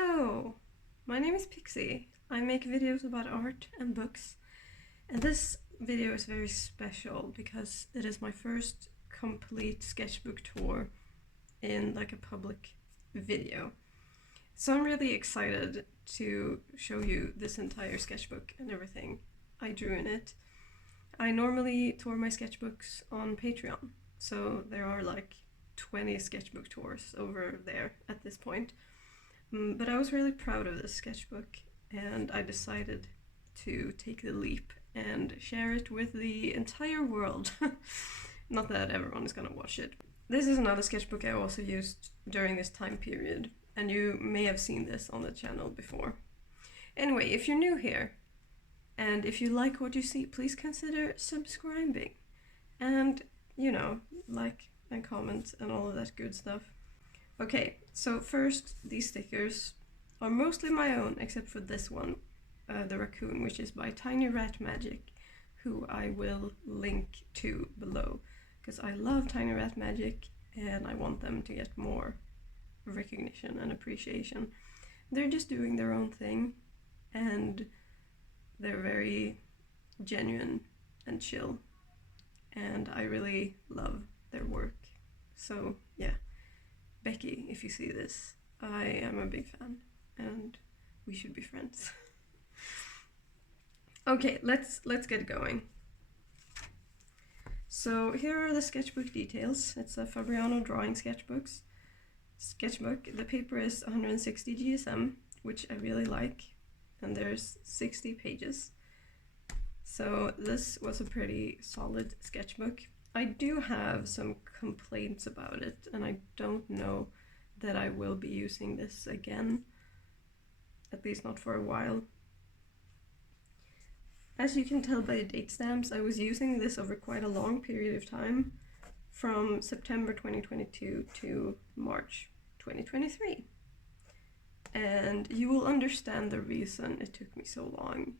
Hello! My name is Pixie. I make videos about art and books, and this video is very special because it is my first complete sketchbook tour in like a public video. So I'm really excited to show you this entire sketchbook and everything I drew in it. I normally tour my sketchbooks on Patreon, so there are like 20 sketchbook tours over there at this point. But I was really proud of this sketchbook, and I decided to take the leap and share it with the entire world. Not that everyone is gonna watch it. This is another sketchbook I also used during this time period, and you may have seen this on the channel before. Anyway, if you're new here, and if you like what you see, please consider subscribing. And, you know, like and comment and all of that good stuff. Okay, so first, these stickers are mostly my own, except for this one, the raccoon, which is by Tiny Rat Magic, who I will link to below, because I love Tiny Rat Magic and I want them to get more recognition and appreciation. They're just doing their own thing, and they're very genuine and chill, and I really love their work. So yeah, Becky, if you see this, I am a big fan and we should be friends. Okay, let's get going. So here are the sketchbook details. It's a Fabriano drawing sketchbook. The paper is 160 GSM, which I really like, and there's 60 pages. So this was a pretty solid sketchbook. I do have some complaints about it, and I don't know that I will be using this again, at least not for a while. As you can tell by the date stamps, I was using this over quite a long period of time, from September 2022 to March 2023. And you will understand the reason it took me so long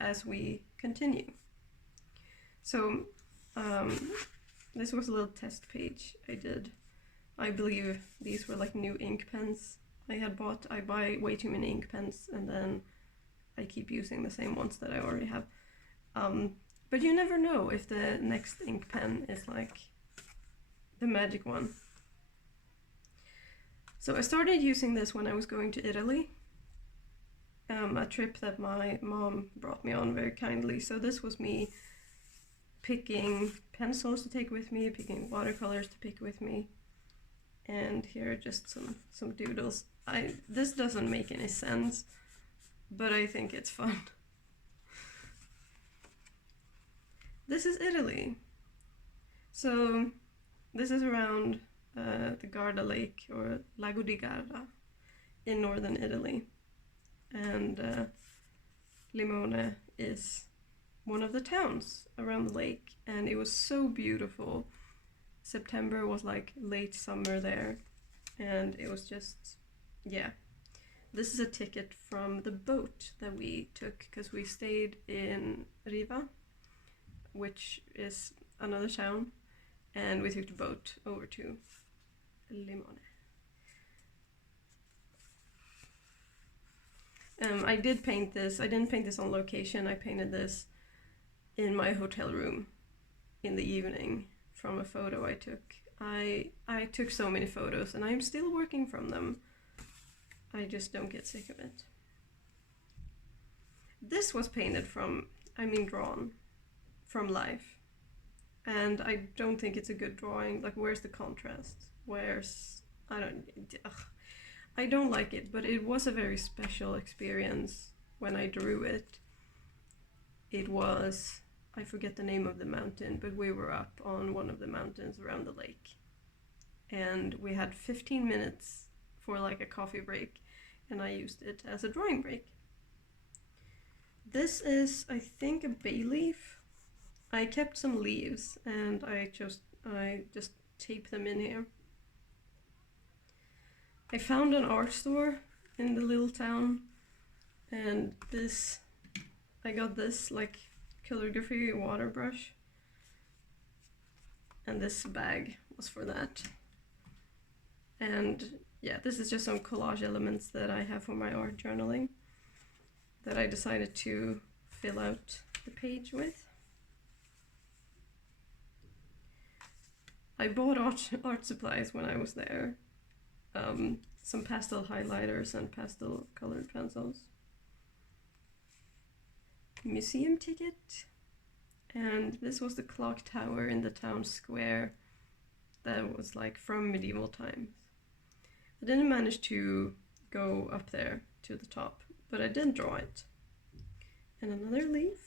as we continue. So, this was a little test page I did. I believe these were like new ink pens I buy way too many ink pens, and then I keep using the same ones that I already have. But you never know if the next ink pen is like the magic one. So I started using this when I was going to Italy, a trip that my mom brought me on very kindly. So this was me picking pencils to take with me, picking watercolors to pick with me, and here are just some doodles. This doesn't make any sense, but I think it's fun. This is Italy. So this is around the Garda Lake, or Lago di Garda, in northern Italy, and Limone is one of the towns around the lake, and it was so beautiful. September was like late summer there, and it was just, yeah. This is a ticket from the boat that we took, because we stayed in Riva, which is another town, and we took the boat over to Limone. I did paint this. I didn't paint this on location. I painted this in my hotel room in the evening from a photo I took. I took so many photos, and I'm still working from them. I just don't get sick of it. This was painted drawn from life. And I don't think it's a good drawing. Like, where's the contrast? I don't like it, but it was a very special experience when I drew it. It was, I forget the name of the mountain, but we were up on one of the mountains around the lake. And we had 15 minutes for like a coffee break, and I used it as a drawing break. This is, I think, a bay leaf. I kept some leaves, and I just taped them in here. I found an art store in the little town, and I got this like calligraphy water brush, and this bag was for that. And yeah, this is just some collage elements that I have for my art journaling that I decided to fill out the page with. I bought art supplies when I was there. Some pastel highlighters and pastel colored pencils. Museum ticket. And this was the clock tower in the town square that was like from medieval times. I didn't manage to go up there to the top, but I did draw it. And another leaf.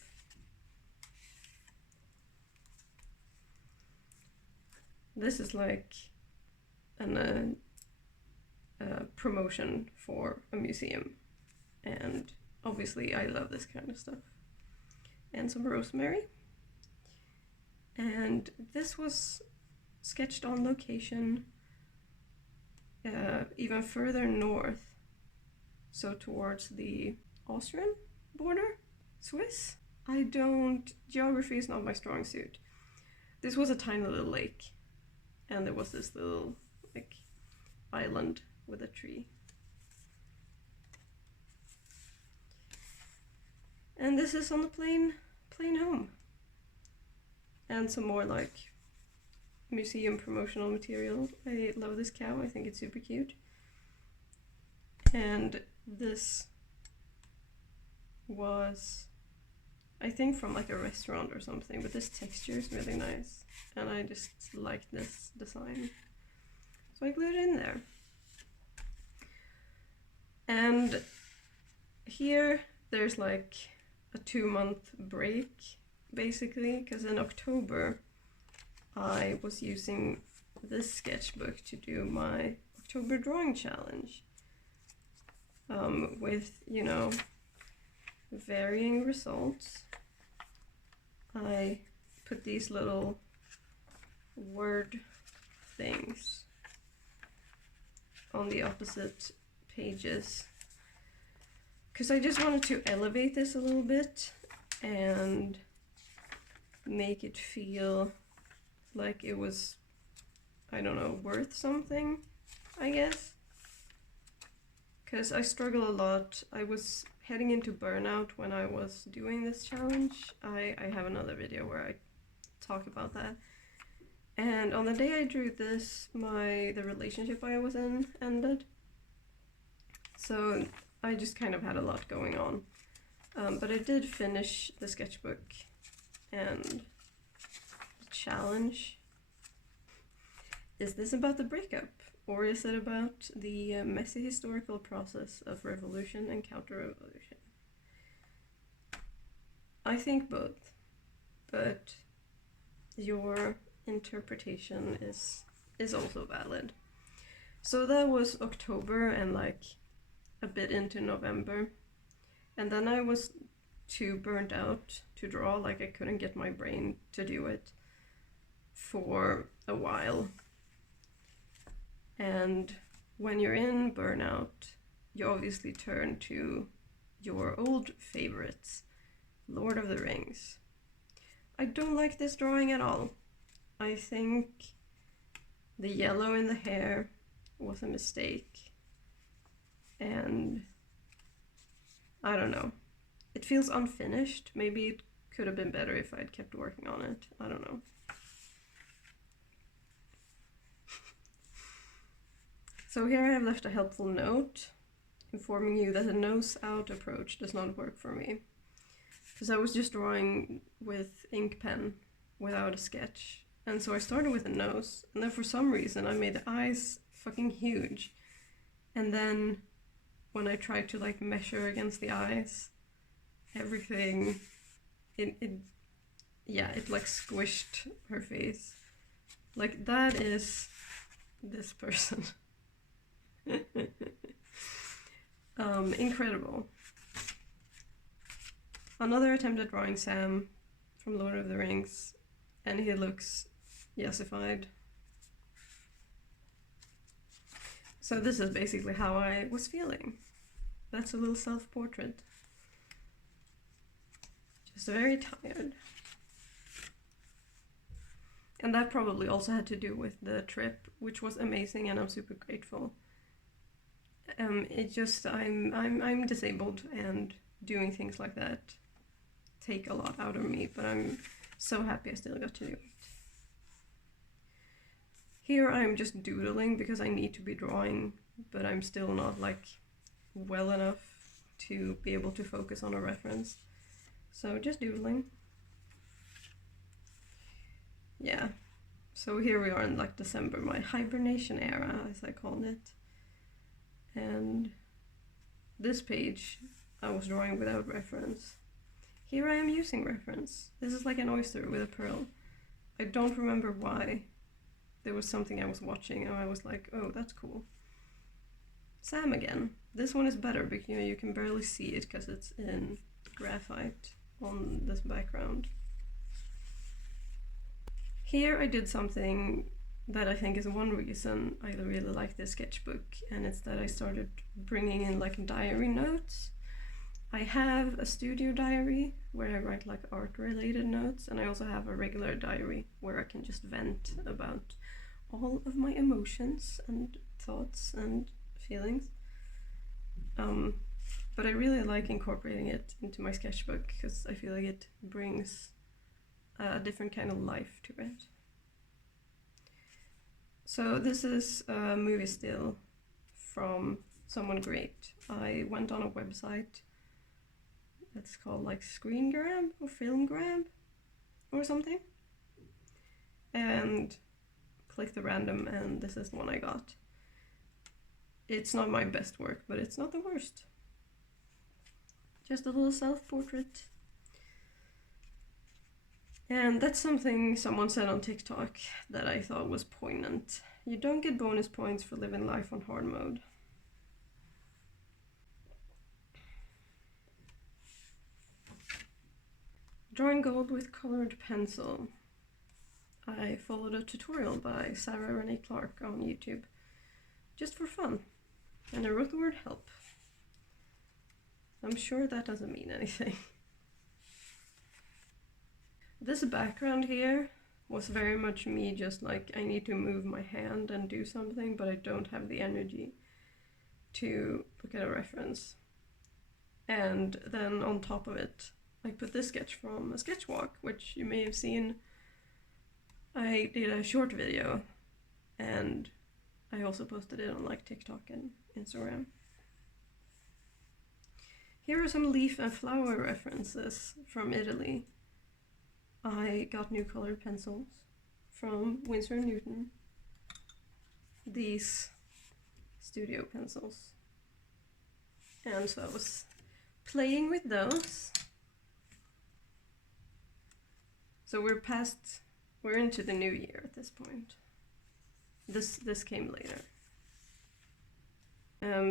This is like a promotion for a museum, and obviously I love this kind of stuff. And some rosemary. And this was sketched on location even further north, so towards the Austrian border, Swiss. Geography is not my strong suit. This was a tiny little lake, and there was this little like island with a tree. And this is on the plane home. And some more like museum promotional material. I love this cow, I think it's super cute. And this was, I think, from like a restaurant or something, but this texture is really nice. And I just like this design. So I glued it in there. And here there's like a 2-month break, basically, because in October I was using this sketchbook to do my October drawing challenge with, you know, varying results. I put these little word things on the opposite pages because I just wanted to elevate this a little bit and make it feel like it was, I don't know, worth something, I guess. Because I struggle a lot. I was heading into burnout when I was doing this challenge. I have another video where I talk about that. And on the day I drew this, the relationship I was in ended. So I just kind of had a lot going on. But I did finish the sketchbook and the challenge. Is this about the breakup? Or is it about the messy historical process of revolution and counter-revolution? I think both, but your interpretation is also valid. So that was October and like a bit into November. And then I was too burnt out to draw, like I couldn't get my brain to do it for a while. And when you're in burnout, you obviously turn to your old favorites, Lord of the Rings. I don't like this drawing at all. I think the yellow in the hair was a mistake. And I don't know. It feels unfinished. Maybe it could have been better if I'd kept working on it. I don't know. So here I have left a helpful note informing you that a nose-out approach does not work for me. Because I was just drawing with ink pen without a sketch. And so I started with a nose, and then for some reason I made the eyes fucking huge. And then when I tried to like measure against the eyes, everything, it like squished her face. Like that is this person. Incredible. Another attempt at drawing Sam from Lord of the Rings, and he looks yesified. So this is basically how I was feeling. That's a little self-portrait. Just very tired. And that probably also had to do with the trip, which was amazing and I'm super grateful. It just I'm disabled, and doing things like that take a lot out of me, but I'm so happy I still got to do it. Here I'm just doodling because I need to be drawing, but I'm still not like well enough to be able to focus on a reference. So just doodling. Yeah. So here we are in like December, my hibernation era, as I called it. And this page I was drawing without reference. Here I am using reference. This is like an oyster with a pearl. I don't remember why. There was something I was watching and I was like, oh, that's cool. Sam again. This one is better because you can barely see it because it's in graphite on this background. Here I did something that I think is one reason I really like this sketchbook, and it's that I started bringing in like diary notes. I have a studio diary where I write like art related notes, and I also have a regular diary where I can just vent about all of my emotions and thoughts and feelings. But I really like incorporating it into my sketchbook because I feel like it brings a different kind of life to it. So this is a movie still from someone great. I went on a website that's called like Screen Grab or Film Grab or something, and clicked the random, and this is the one I got. It's not my best work, but it's not the worst. Just a little self-portrait. And that's something someone said on TikTok that I thought was poignant. You don't get bonus points for living life on hard mode. Drawing gold with colored pencil. I followed a tutorial by Sarah Renee Clark on YouTube, just for fun. And I wrote the word help. I'm sure that doesn't mean anything. This background here was very much me just like, I need to move my hand and do something, but I don't have the energy to look at a reference. And then on top of it, I put this sketch from a sketch walk, which you may have seen. I did a short video, and I also posted it on like TikTok and Instagram. Here are some leaf and flower references from Italy. I got new colored pencils from Winsor & Newton. These studio pencils. And so I was playing with those. So we're into the new year at this point. This came later.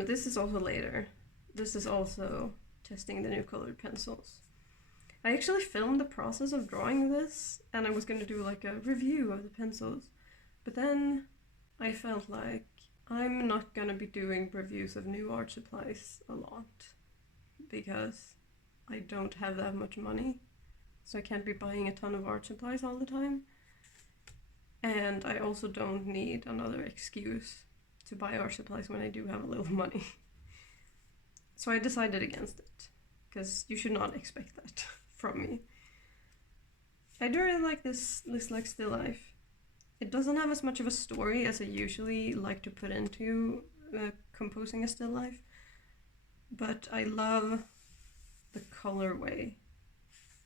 This is also later. This is also testing the new colored pencils. I actually filmed the process of drawing this, and I was going to do like a review of the pencils, but then I felt like I'm not going to be doing reviews of new art supplies a lot because I don't have that much money, so I can't be buying a ton of art supplies all the time, and I also don't need another excuse to buy art supplies when I do have a little money. So I decided against it, because you should not expect that from me. I do really like this like still life. It doesn't have as much of a story as I usually like to put into composing a still life, but I love the colorway.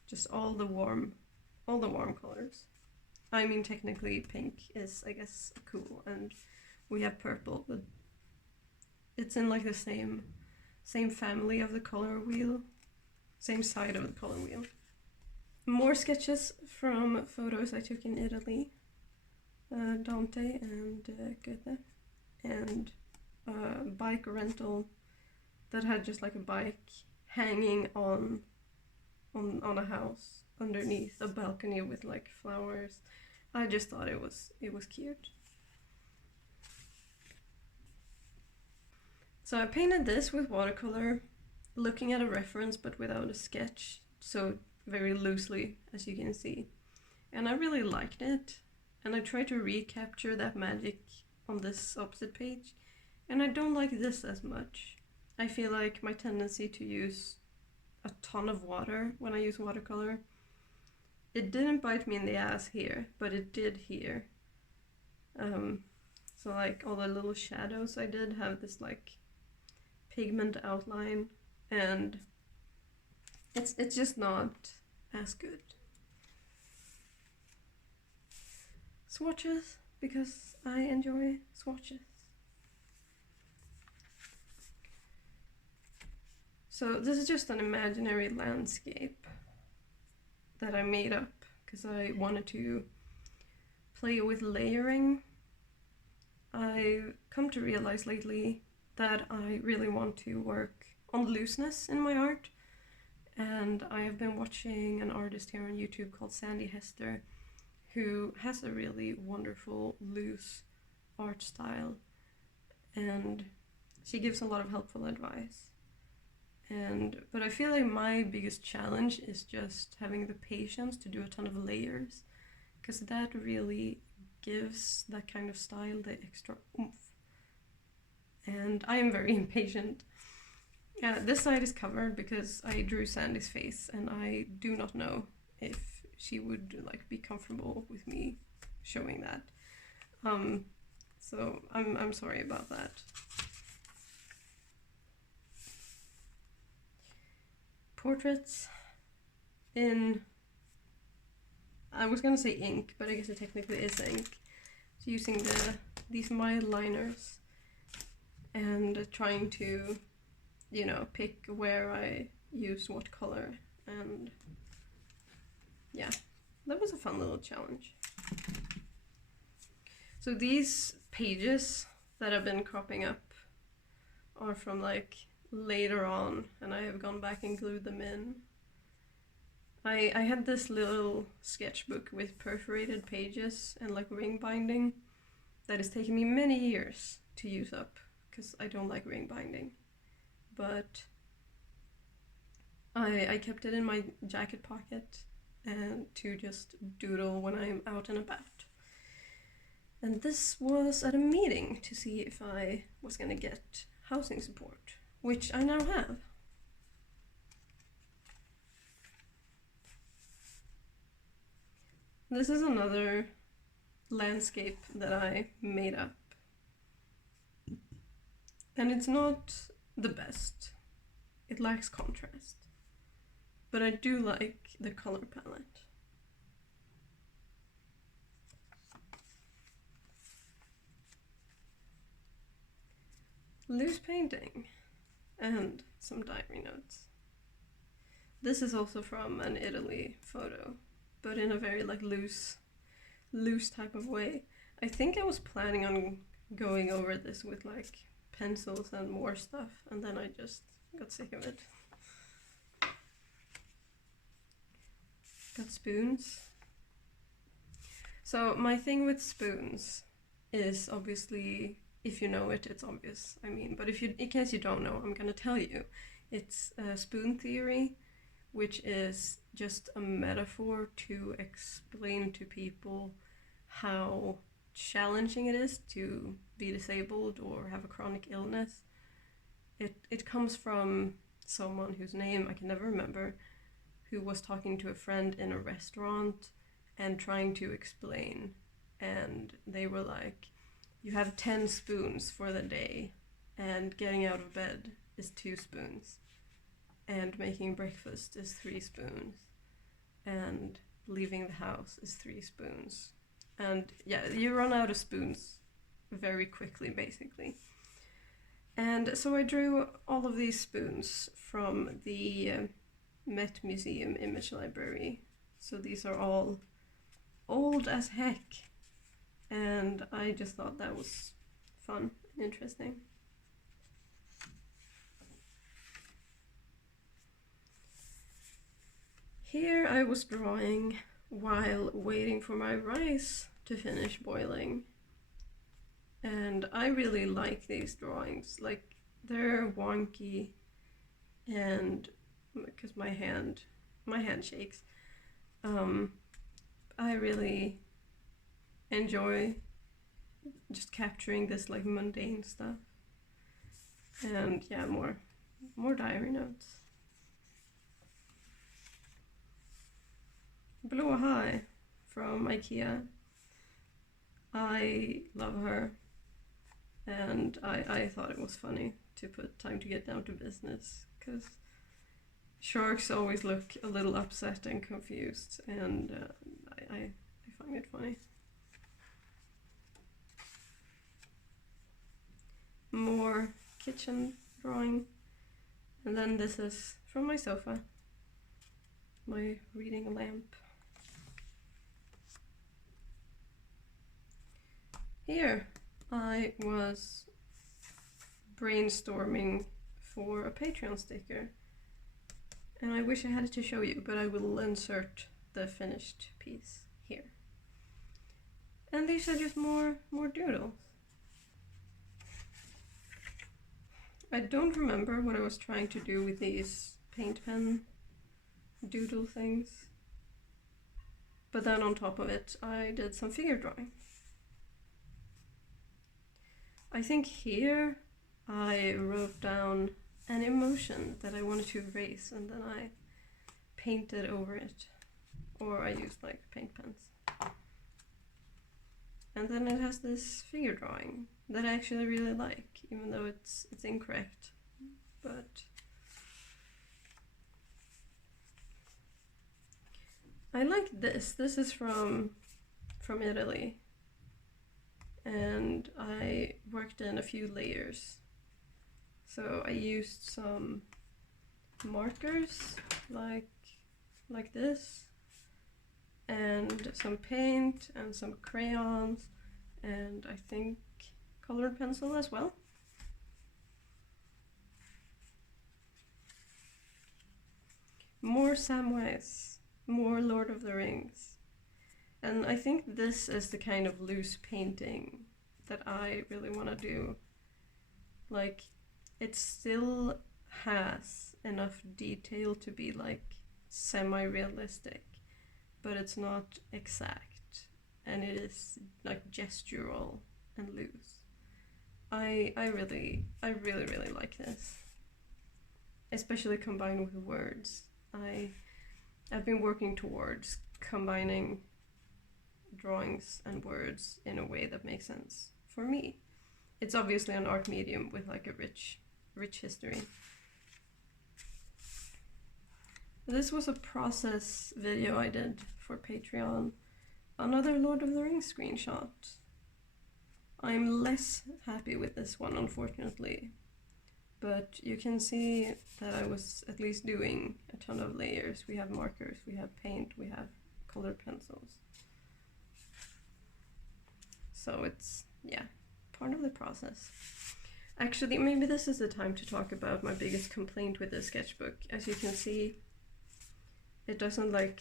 Just all the warm colors. I mean, technically pink is, I guess, cool, and we have purple, but it's in like the same family of the color wheel, same side of the color wheel. More sketches from photos I took in Italy, Dante and Goethe, and a bike rental that had just like a bike hanging on a house underneath a balcony with like flowers. I just thought it was cute. So I painted this with watercolor, looking at a reference but without a sketch, so very loosely, as you can see. And I really liked it, and I tried to recapture that magic on this opposite page, And I don't like this as much. I feel like my tendency to use a ton of water when I use watercolor, it didn't bite me in the ass here, but it did here. So like all the little shadows I did have this like pigment outline, and it's just not as good. Swatches, because I enjoy swatches. So this is just an imaginary landscape that I made up because I wanted to play with layering. I've come to realize lately that I really want to work on looseness in my art, and I have been watching an artist here on YouTube called Sandy Hester, who has a really wonderful loose art style, and she gives a lot of helpful advice. But I feel like my biggest challenge is just having the patience to do a ton of layers, because that really gives that kind of style the extra oomph. And I am very impatient. This side is covered because I drew Sandy's face, and I do not know if she would like be comfortable with me showing that. So I'm sorry about that. Portraits in, I was gonna say ink, but I guess it technically is ink. So using these mild liners and trying to, you know, pick where I use what color, and yeah, that was a fun little challenge. So these pages that have been cropping up are from like later on, and I have gone back and glued them in. I had this little sketchbook with perforated pages and like ring binding that has taken me many years to use up because I don't like ring binding, but I kept it in my jacket pocket and to just doodle when I'm out and about. And this was at a meeting to see if I was gonna get housing support, which I now have. This is another landscape that I made up. And it's not the best. It lacks contrast. But I do like the color palette. Loose painting and some diary notes. This is also from an Italy photo, but in a very like loose type of way. I think I was planning on going over this with like pencils and more stuff, and then I just got sick of it. Got spoons. So my thing with spoons is obviously, if you know it, it's obvious. I mean, but if you, in case you don't know, I'm gonna tell you. It's spoon theory, which is just a metaphor to explain to people how challenging it is to be disabled or have a chronic illness. It comes from someone whose name I can never remember, who was talking to a friend in a restaurant and trying to explain, and they were like, you have 10 spoons for the day, and getting out of bed is 2 spoons, and making breakfast is 3 spoons, and leaving the house is 3 spoons. And yeah, you run out of spoons very quickly, basically. And so I drew all of these spoons from the Met Museum Image Library. So these are all old as heck, and I just thought that was fun and interesting. Here I was drawing while waiting for my rice to finish boiling, and I really like these drawings. Like, they're wonky, and because my hand shakes, I really enjoy just capturing this like mundane stuff. And yeah, more diary notes. Blå High from IKEA. I love her, and I thought it was funny to put time to get down to business, because sharks always look a little upset and confused, and I find it funny. More kitchen drawing, and then this is from my sofa, my reading lamp. Here I was brainstorming for a Patreon sticker, and I wish I had it to show you, but I will insert the finished piece here. And these are just more doodles. I don't remember what I was trying to do with these paint pen doodle things, but then on top of it I did some figure drawing. I think here I wrote down an emotion that I wanted to erase, and then I painted over it, or I used like paint pens. And then it has this figure drawing that I actually really like, even though it's incorrect. But I like this. This is from Italy, and I worked in a few layers. So I used some markers like this, and some paint and some crayons, and I think colored pencil as well. More Samwise, more Lord of the Rings. And I think this is the kind of loose painting that I really want to do. Like, it still has enough detail to be like semi-realistic, but it's not exact, and it is like gestural and loose. I really like this, especially combined with words. I've been working towards combining drawings and words in a way that makes sense for me. It's obviously an art medium with like a rich history. This was a process video I did for Patreon. Another Lord of the Rings screenshot. I'm less happy with this one, unfortunately, but you can see that I was at least doing a ton of layers. We have markers, we have paint, we have colored pencils. So it's, yeah, part of the process. Actually, maybe this is the time to talk about my biggest complaint with this sketchbook. As you can see, it doesn't like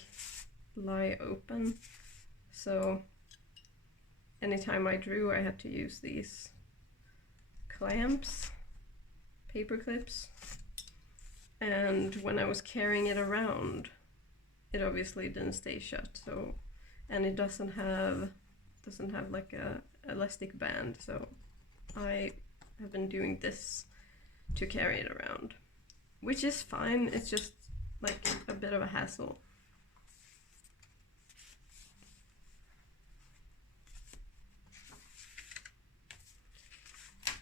lie open, so anytime I drew I had to use these clamps, paper clips, and when I was carrying it around it obviously didn't stay shut. So, and it doesn't have like a elastic band, so I have been doing this to carry it around, which is fine. It's just like a bit of a hassle.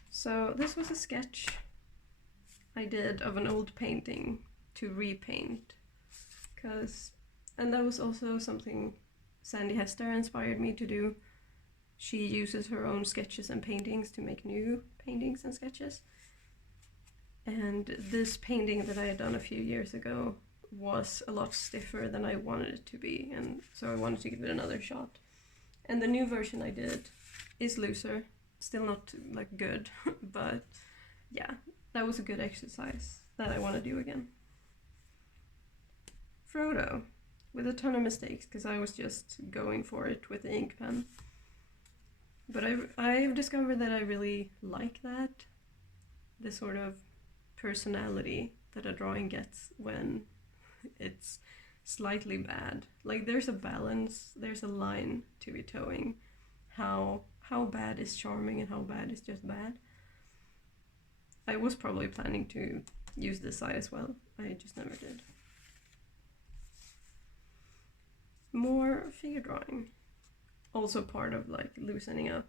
So this was a sketch I did of an old painting to repaint, and that was also something Sandy Hester inspired me to do. She uses her own sketches and paintings to make new paintings and sketches. And this painting that I had done a few years ago was a lot stiffer than I wanted it to be, and so I wanted to give it another shot. And the new version I did is looser, still not like good, but yeah, that was a good exercise that I want to do again. Frodo, with a ton of mistakes, because I was just going for it with the ink pen. But I've discovered that I really like that, the sort of personality that a drawing gets when it's slightly bad. Like, there's a balance, there's a line to be towing. How bad is charming and how bad is just bad. I was probably planning to use this side as well. I just never did. More figure drawing. Also part of like loosening up.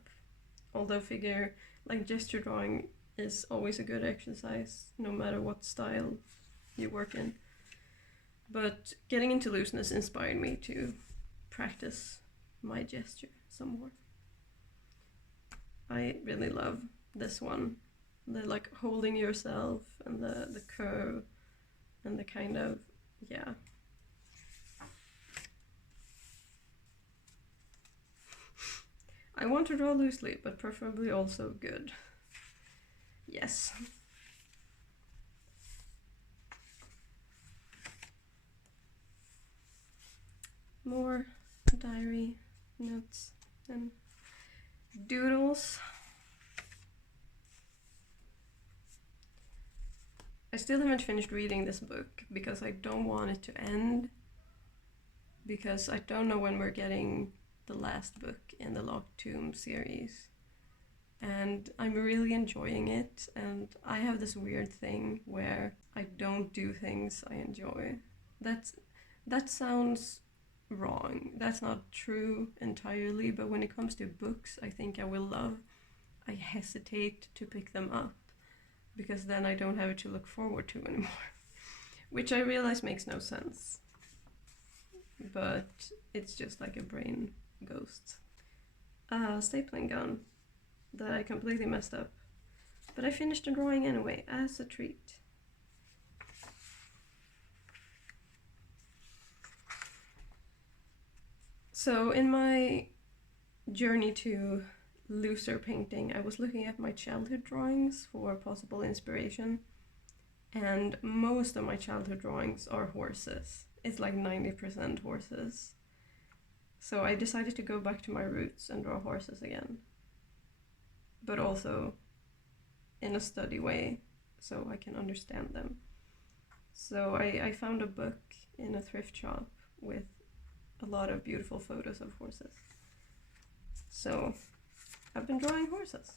Although figure, like gesture drawing is always a good exercise, no matter what style you work in. But getting into looseness inspired me to practice my gesture some more. I really love this one. The like holding yourself and the curve and the kind of, yeah. I want to draw loosely, but preferably also good. Yes. More diary notes and doodles. I still haven't finished reading this book because I don't want it to end, because I don't know when we're getting the last book in the Locked Tomb series. And I'm really enjoying it, and I have this weird thing where I don't do things I enjoy. That sounds wrong. That's not true entirely, but when it comes to books I think I will love, I hesitate to pick them up because then I don't have it to look forward to anymore. Which I realize makes no sense. But it's just like a brain ghost. Stapling gun that I completely messed up. But I finished the drawing anyway, as a treat. So in my journey to looser painting, I was looking at my childhood drawings for possible inspiration. And most of my childhood drawings are horses. It's like 90% horses. So I decided to go back to my roots and draw horses again. But also in a study way, so I can understand them. So I found a book in a thrift shop with a lot of beautiful photos of horses. So I've been drawing horses.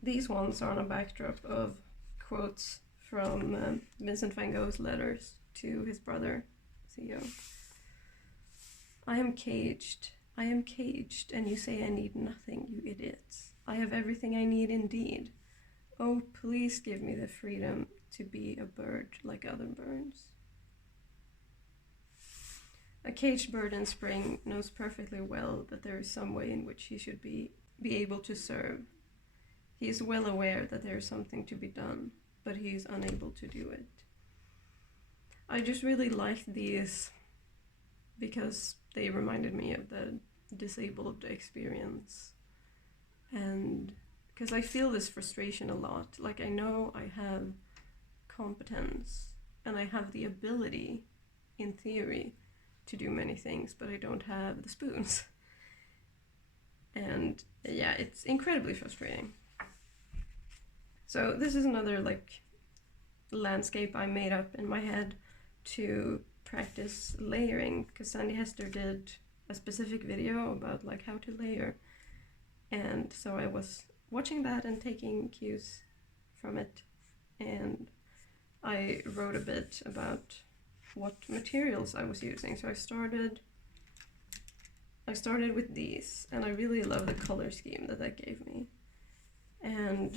These ones are on a backdrop of quotes from Vincent van Gogh's letters to his brother, Theo. I am caged, and you say I need nothing, you idiots. I have everything I need indeed. Oh, please give me the freedom to be a bird like other birds. A caged bird in spring knows perfectly well that there is some way in which he should be able to serve. He is well aware that there is something to be done, but he is unable to do it. I just really liked these because they reminded me of the disabled experience, and because I feel this frustration a lot. Like, I know I have competence and I have the ability, in theory, to do many things, but I don't have the spoons. And yeah, it's incredibly frustrating. So this is another like landscape I made up in my head to practice layering, because Sandy Hester did a specific video about like how to layer, and so I was watching that and taking cues from it, and I wrote a bit about what materials I was using. So I started with these, and I really love the color scheme that gave me, and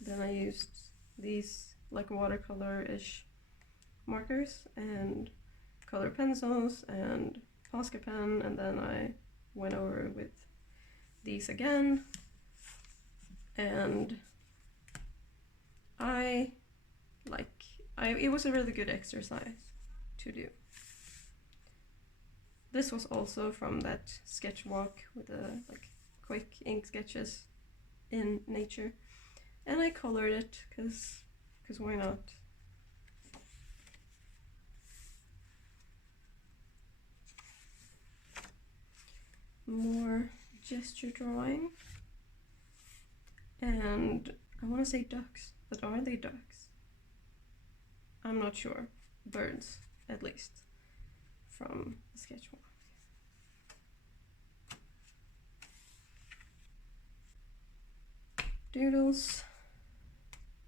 then I used these like watercolor-ish markers and color pencils and Posca pen, and then I went over with these again, and it was a really good exercise to do. This was also from that sketch walk with the like quick ink sketches in nature, and I colored it because why not? More gesture drawing, and I want to say ducks, but are they ducks? I'm not sure. Birds, at least, from the sketch walk. Doodles.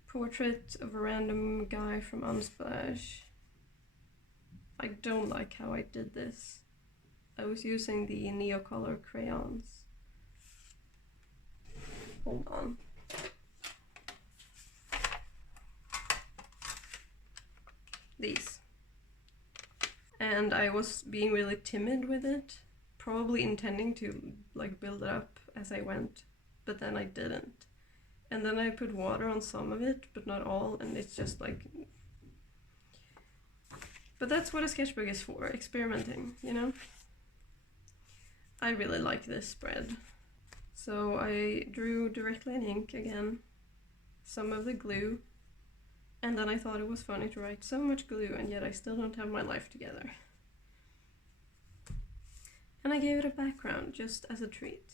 Portrait of a random guy from Unsplash. I don't like how I did this. I was using the Neocolor crayons. Hold on. These. And I was being really timid with it, probably intending to like build it up as I went, but then I didn't. And then I put water on some of it, but not all, and it's just like... But that's what a sketchbook is for, experimenting, you know? I really like this spread. So I drew directly in ink again, some of the glue, and then I thought it was funny to write so much glue, and yet I still don't have my life together. And I gave it a background, just as a treat.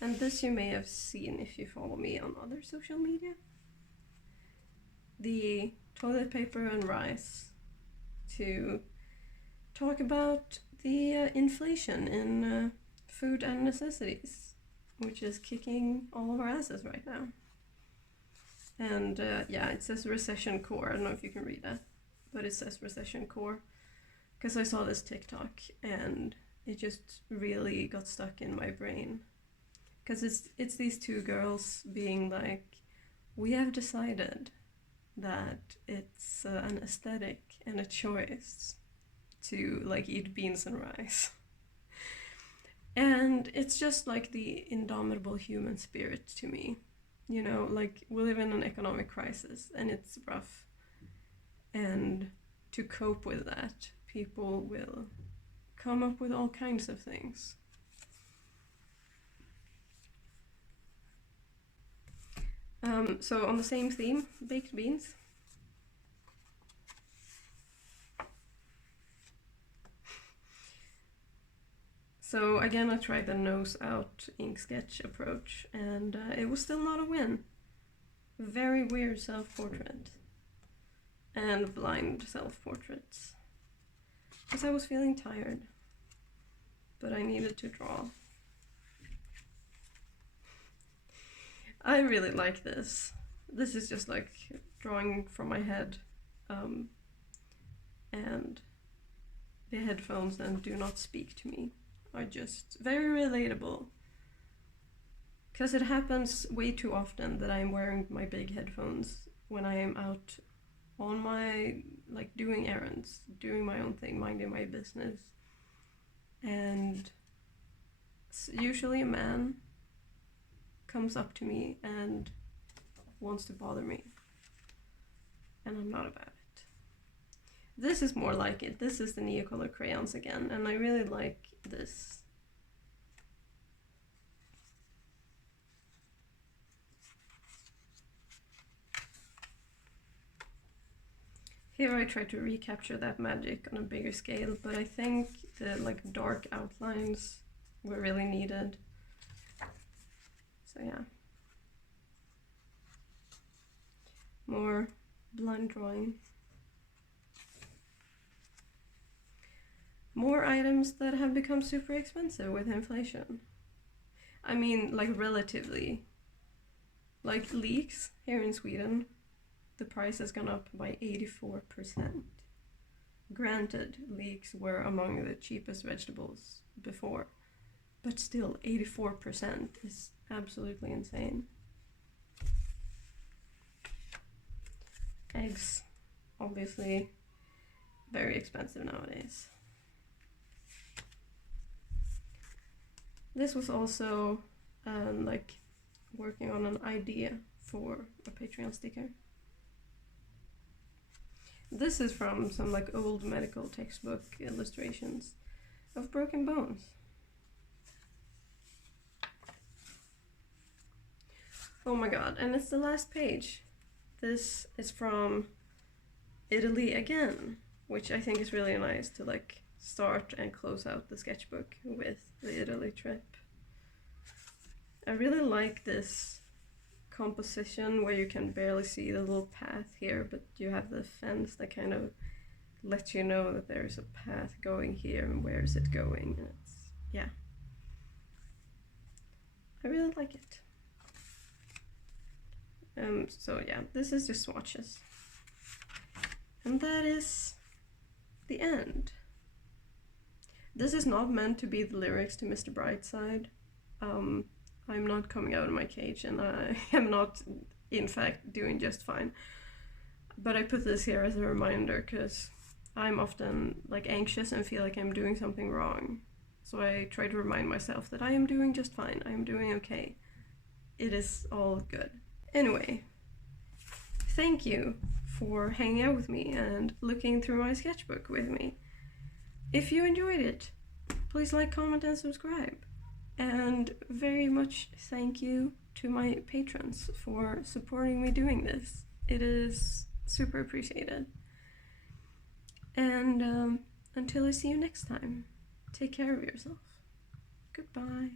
And this you may have seen if you follow me on other social media. The toilet paper and rice, to talk about the inflation in food and necessities, which is kicking all of our asses right now. And yeah, it says recession core. I don't know if you can read that, but it says recession core because I saw this TikTok and it just really got stuck in my brain. Because it's these two girls being like, we have decided that it's an aesthetic and a choice to like eat beans and rice. And it's just like the indomitable human spirit to me. You know, like we live in an economic crisis and it's rough. And to cope with that, people will come up with all kinds of things. So on the same theme, baked beans. So again, I tried the nose out ink sketch approach and it was still not a win. Very weird self-portrait and blind self-portraits. Because I was feeling tired, but I needed to draw. I really like this. This is just like drawing from my head. And the headphones then do not speak to me are just very relatable. Because it happens way too often that I'm wearing my big headphones when I am out on my, like doing errands, doing my own thing, minding my business. And usually a man comes up to me and wants to bother me. And I'm not about it. This is more like it. This is the Neocolor crayons again, and I really like this. Here I try to recapture that magic on a bigger scale, but I think the like dark outlines were really needed. So yeah. More blind drawing. More items that have become super expensive with inflation. I mean, like relatively. Like leeks here in Sweden, the price has gone up by 84%. Granted, leeks were among the cheapest vegetables before, but still 84% is absolutely insane. Eggs, obviously very expensive nowadays. This was also like working on an idea for a Patreon sticker. This is from some like old medical textbook illustrations of broken bones. Oh my god, and it's the last page. This is from Italy again, which I think is really nice to like start and close out the sketchbook with the Italy trip. I really like this composition where you can barely see the little path here, but you have the fence that kind of lets you know that there's a path going here and where is it going. And it's, yeah. I really like it. So yeah, this is just swatches. And that is the end. This is not meant to be the lyrics to Mr. Brightside. I'm not coming out of my cage, and I am not, in fact, doing just fine. But I put this here as a reminder because I'm often like anxious and feel like I'm doing something wrong. So I try to remind myself that I am doing just fine. I am doing okay. It is all good. Anyway, thank you for hanging out with me and looking through my sketchbook with me. If you enjoyed it, please like, comment, and subscribe. And very much thank you to my patrons for supporting me doing this. It is super appreciated. And until I see you next time, take care of yourself. Goodbye.